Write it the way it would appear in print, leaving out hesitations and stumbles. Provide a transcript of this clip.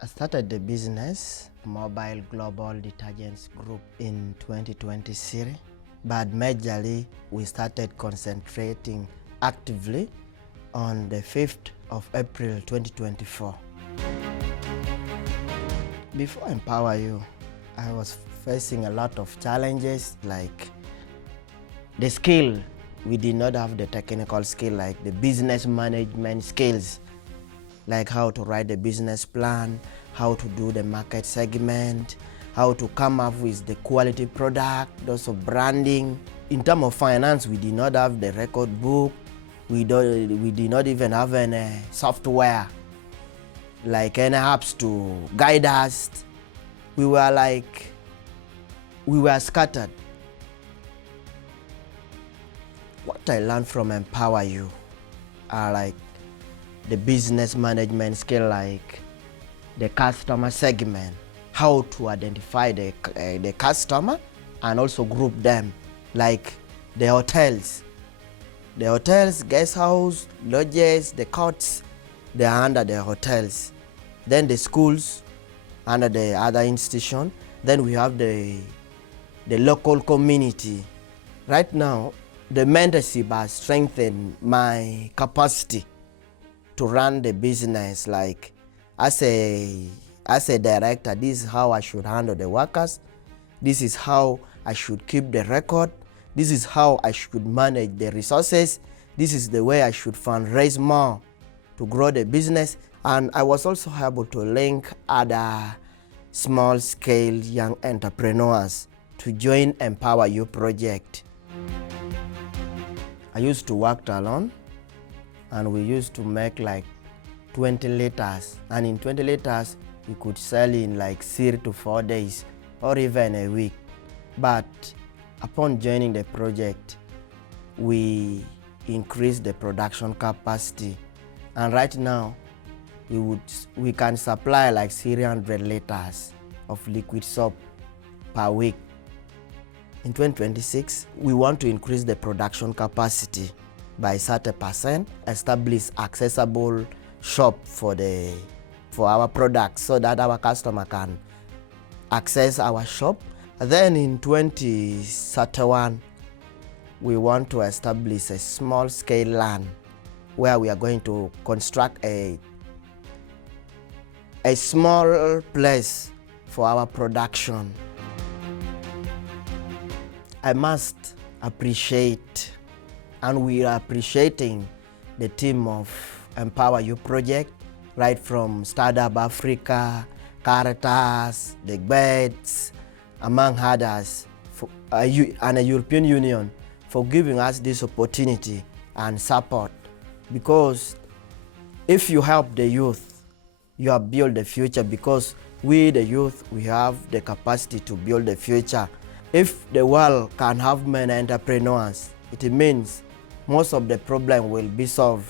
I started the business, Mobile Global Detergent Group, in 2023, but majorly we started concentrating actively on the 5th of April 2024. Before Empower You, I was facing a lot of challenges, like the skill. We did not have the technical skill, like the business management skills, like how to write the business plan, how to do the market segment, how to come up with the quality product, also branding. In terms of finance, we did not have the record book. We did not even have any software, like any apps to guide us. We were scattered. What I learned from Empower You are like the business management skill, like the customer segment, how to identify the customer and also group them, like the hotels, guest house, lodges, the courts, they are under the hotels. Then the schools under the other institution. Then we have the local community. Right now, the mentorship has strengthened my capacity to run the business. Like as a director, this is how I should handle the workers. This is how I should keep the record. This is how I should manage the resources. This is the way I should fundraise more to grow the business. And I was also able to link other small-scale young entrepreneurs to join Empower You project. I used to work alone, and we used to make like 20 liters. And in 20 liters, we could sell in like 3 to 4 days or even a week. But upon joining the project, we increased the production capacity. And right now, we can supply like 300 liters of liquid soap per week. In 2026, we want to increase the production capacity by 30%, establish accessible shop for our products so that our customer can access our shop. Then in 2031, we want to establish a small scale land where we are going to construct a small place for our production. I must appreciate, and we are appreciating the team of Empower You project, right from Startup Africa, Caritas, the Beds, among others, and the European Union for giving us this opportunity and support. Because if you help the youth, you have built the future, because we, the youth, we have the capacity to build the future. If the world can have many entrepreneurs, it means most of the problem will be solved.